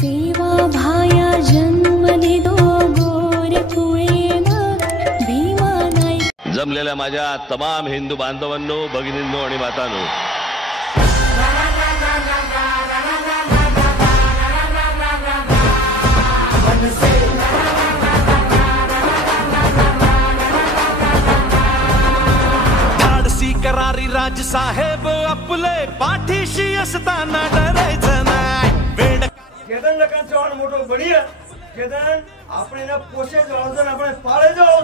सेवा भाया जन्म दिदो गोर कुळेन भीमा नाई। जमलेल्या माझ्या तमाम हिंदू बांधवांनो, भगिनींनो आणि मातांनो, धाडसी करारी राज साहेब आपले पाठीशी असताना डरायचं नाही। वेड केदार लखन चौहान मोठो बनिया केदार આપણે પોષે જવાબ આપણે પાળે જવાબ